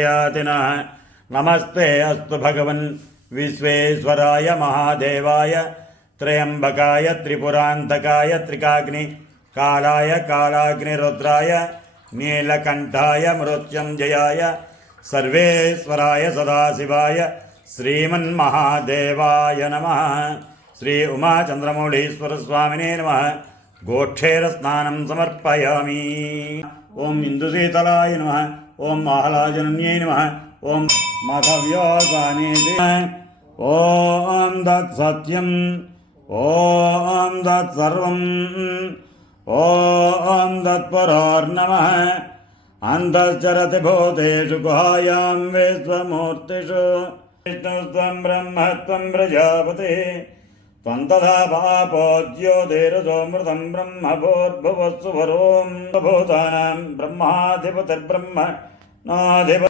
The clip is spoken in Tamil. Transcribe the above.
यातिन नमस्ते अस्तु भगवन् विश्वेश्वराय महादेवाय त्र्यम्बकाय त्रिपुरान्तकाय त्रिकाग्निकालाय कालाग्निरुद्राय नीलकण्ठाय मृत्युञ्जयाय सर्वेश्वराय सदाशिवाय श्रीमन्महादेवाय नमः श्री उमाचन्द्रमौढीश्वरस्वामिने नमः गोक्षेरस्नानं समर्पयामि ॐ इन्दुशीतलाय नमः ஓம் மாகலாஜனன்யே நம ஓம் மகவியோகானேது ஓம் தத் சத்யம் ஓம் தத் சர்வம் ஓம் தத் பரார்ணம அந்தச்சரதி பூதேஷு குஹாயாம் விஸ்வமூர்த்திஷு விஷ்ணுஸ்வம் பிரம்மத்வம் பிரஜாபதி त्वं तथा पापोद्योतिरसोऽमृतं ब्रह्मभोद्भुवस्सु वरों भूतानां ब्रह्माधिपतिर्ब्रह्म 那得不。